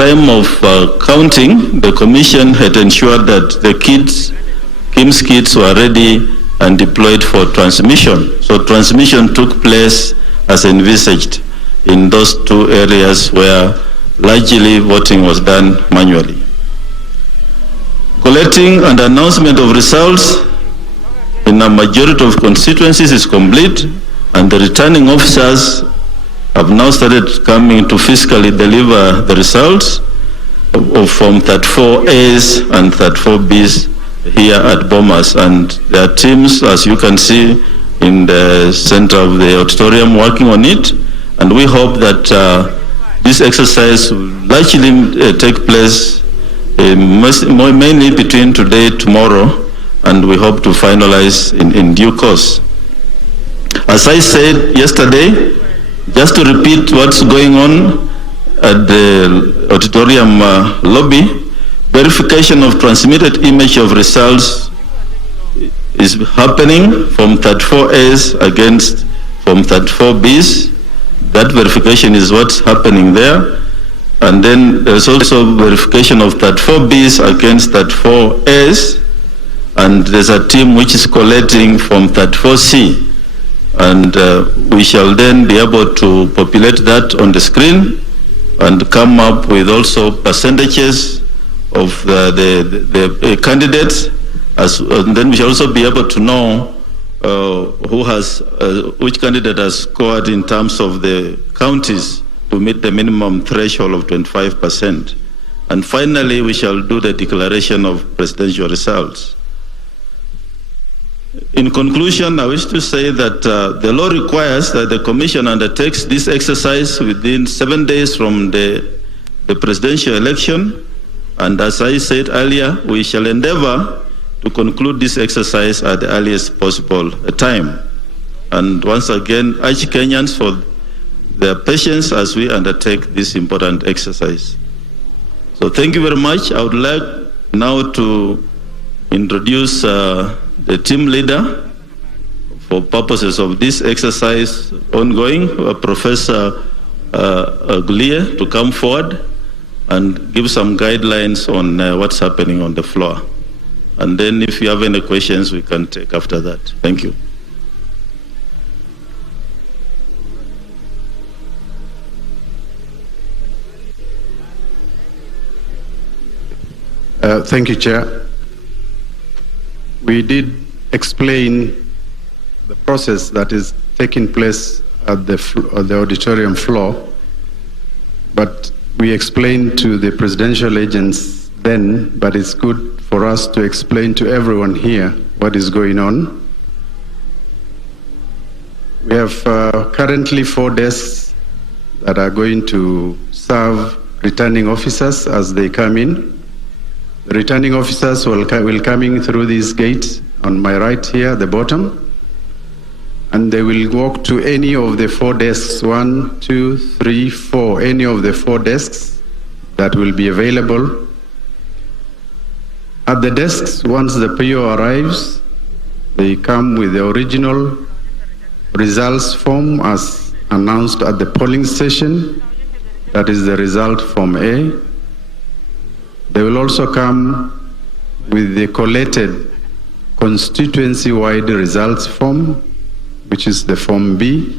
time of counting, the commission had ensured that the KIMS kits were ready and deployed for transmission. So transmission took place as envisaged in those two areas where largely voting was done manually. Collecting and announcement of results in a majority of constituencies is complete, and the returning officers have now started coming to physically deliver the results from 34As and 34Bs here at Bomas, and there are teams, as you can see, in the center of the auditorium working on it, and we hope that this exercise will largely take place mainly between today and tomorrow, and we hope to finalize in due course. As I said yesterday, just to repeat what's going on at the auditorium lobby, verification of transmitted image of results is happening from 34As against from 34Bs. That verification is what's happening there. And then there's also verification of 34Bs against 34As. And there's a team which is collating from 34C. And we shall then be able to populate that on the screen and come up with also percentages of the candidates. And then we shall also be able to know which candidate has scored in terms of the counties to meet the minimum threshold of 25%. And finally, we shall do the declaration of presidential results. In conclusion, I wish to say that the law requires that the Commission undertakes this exercise within 7 days from the presidential election. And as I said earlier, we shall endeavor to conclude this exercise at the earliest possible time. And once again, urge Kenyans for their patience as we undertake this important exercise. So thank you very much. I would like now to introduce the team leader for purposes of this exercise ongoing, Professor Glie, to come forward and give some guidelines on what's happening on the floor. And then if you have any questions, we can take after that. Thank you. Thank you, Chair. We did explain the process that is taking place at the auditorium floor, but we explained to the presidential agents then, but it's good for us to explain to everyone here what is going on. We have currently 4 desks that are going to serve returning officers as they come in. The returning officers will come in through these gates on my right here at the bottom, and they will walk to any of the 4 desks, 1, 2, 3, 4, any of the 4 desks that will be available. At the desks, once the PO arrives, they come with the original results form as announced at the polling station. That is the result form A. They will also come with the collated constituency-wide results form, which is the form B.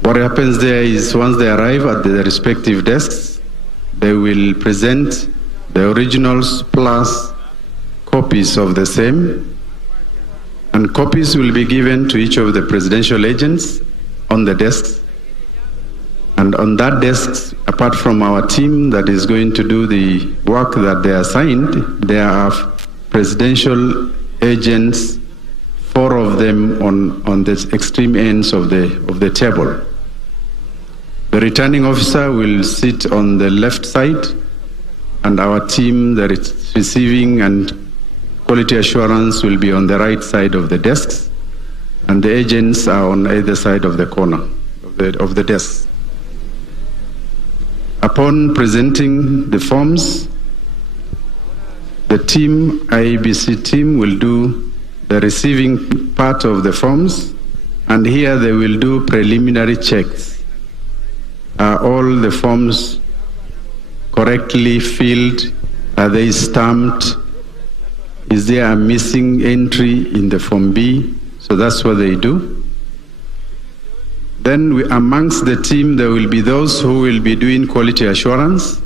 What happens there is once they arrive at the respective desks, they will present the originals plus copies of the same, and copies will be given to each of the presidential agents on the desks. And on that desk, apart from our team that is going to do the work that they are assigned, there are presidential agents, 4 of them on the extreme ends of the table. The returning officer will sit on the left side, and our team that is receiving and quality assurance will be on the right side of the desks, and the agents are on either side of the corner of the desks. Upon presenting the forms, the team, IEBC team, will do the receiving part of the forms, and here they will do preliminary checks. Are all the forms correctly filled? Are they stamped? Is there a missing entry in the Form B? So that's what they do. Then amongst the team, there will be those who will be doing quality assurance.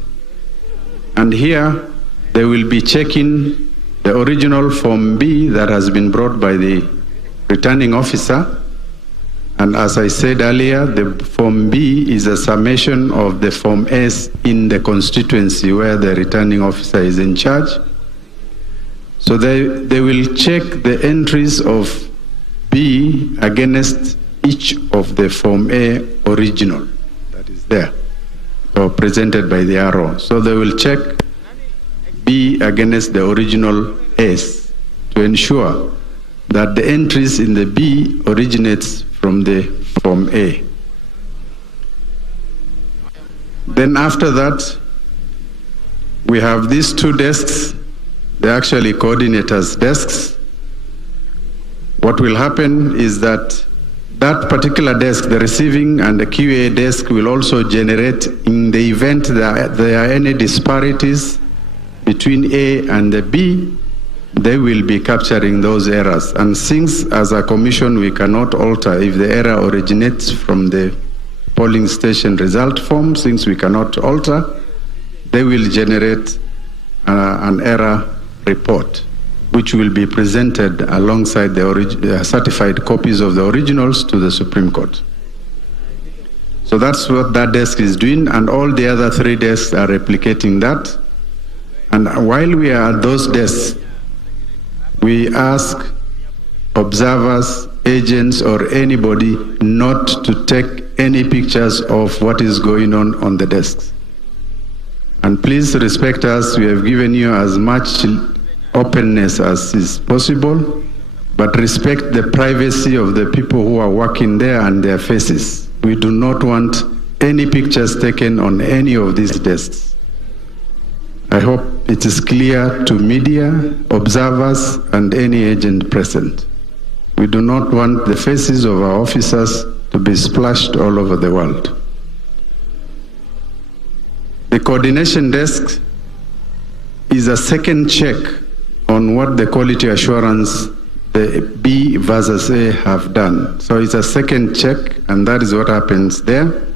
And here, they will be checking the original Form B that has been brought by the returning officer. And as I said earlier, the Form B is a summation of the Form S in the constituency where the returning officer is in charge. So they will check the entries of B against each of the Form A original that is there or presented by the RO. So they will check B against the original S to ensure that the entries in the B originates from the Form A. Then after that, we have these two desks. They're actually coordinators' desks. What will happen is that that particular desk, the receiving and the QA desk, will also generate, in the event that there are any disparities between A and the B, they will be capturing those errors. And since as a commission we cannot alter if the error originates from the polling station result form, since we cannot alter, they will generate an error report, which will be presented alongside the certified copies of the originals to the Supreme Court. So that's what that desk is doing, and all the other three desks are replicating that. And while we are at those desks, we ask observers, agents, or anybody not to take any pictures of what is going on the desks. And please respect us. We have given you as much openness as is possible, but respect the privacy of the people who are working there and their faces. We do not want any pictures taken on any of these desks. I hope it is clear to media, observers, and any agent present. We do not want the faces of our officers to be splashed all over the world. The coordination desk is a second check on what the quality assurance, the B versus A, have done. So it's a second check, and that is what happens there.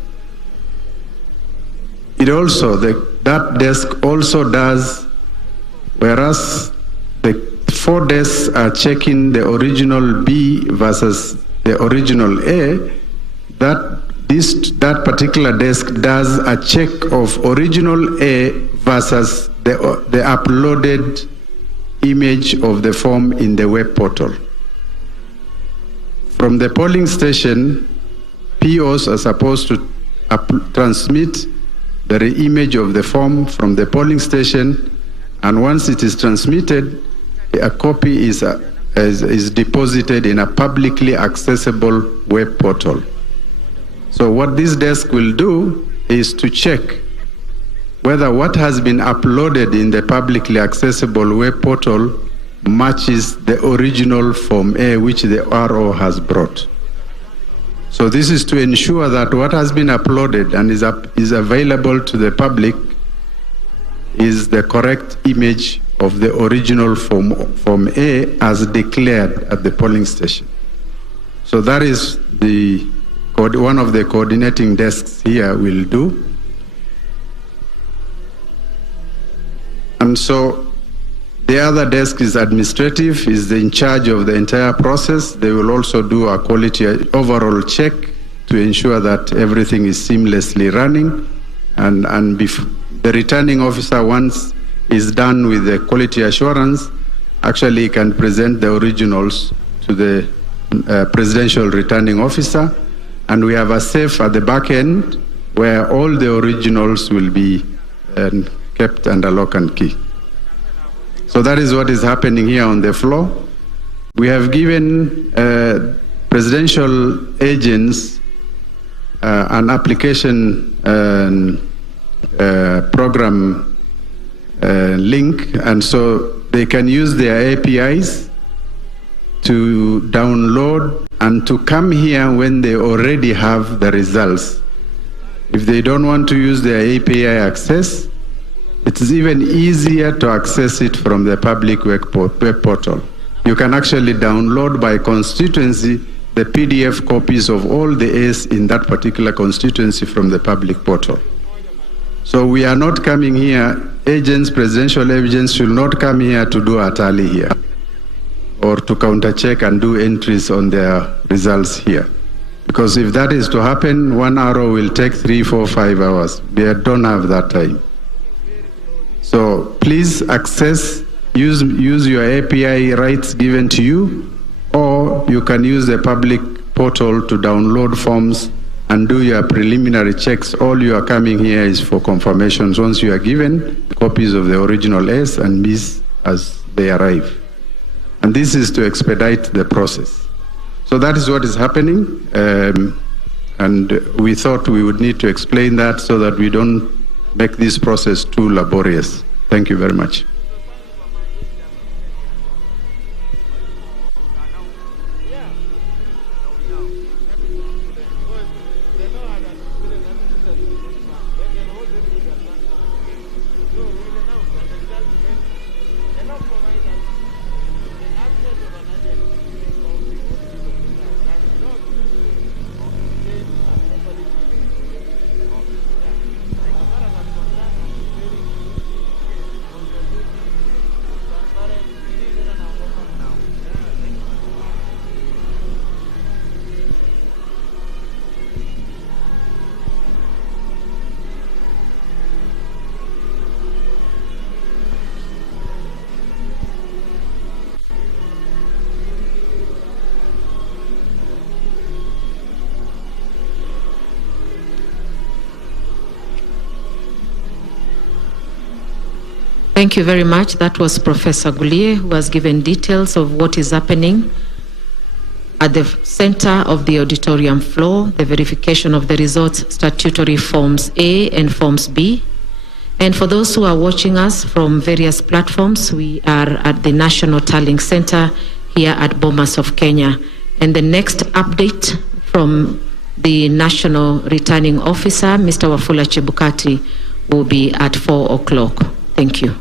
It also, that desk also does, whereas the four desks are checking the original B versus the original A, that particular desk does a check of original A versus the uploaded image of the form in the web portal. From the polling station, POs are supposed to transmit the image of the form from the polling station, and once it is transmitted, a copy is deposited in a publicly accessible web portal. So what this desk will do is to check whether what has been uploaded in the publicly accessible web portal matches the original Form A which the RO has brought. So this is to ensure that what has been uploaded and is available to the public is the correct image of the original Form A as declared at the polling station. So that is one of the coordinating desks here will do. And so the other desk is administrative, is in charge of the entire process. They will also do a quality overall check to ensure that everything is seamlessly running. And the returning officer, once is done with the quality assurance, actually can present the originals to the presidential returning officer. And we have a safe at the back end where all the originals will be kept under lock and key. So that is what is happening here on the floor. We have given presidential agents an application program link, and so they can use their APIs to download and to come here when they already have the results If they don't want to use their API access, it's even easier to access it from the public web portal. You can actually download by constituency the PDF copies of all the A's in that particular constituency from the public portal. So we are not coming here, agents, presidential agents should not come here to do a tally here or to counter-check and do entries on their results here. Because if that is to happen, 1 hour will take 3, 4, 5 hours. We don't have that time. So please access, use your API rights given to you, or you can use the public portal to download forms and do your preliminary checks. All you are coming here is for confirmations once you are given copies of the original A's and B's as they arrive. And this is to expedite the process. So that is what is happening. And we thought we would need to explain that so that we don't make this process too laborious. Thank you very much. Thank you very much. That was Professor Gulie, who has given details of what is happening at the center of the auditorium floor, the verification of the results, statutory Forms A and Forms B. And for those who are watching us from various platforms, we are at the National Tallying Center here at Bomas of Kenya. And the next update from the National Returning Officer, Mr. Wafula Chebukati, will be at 4 o'clock. Thank you.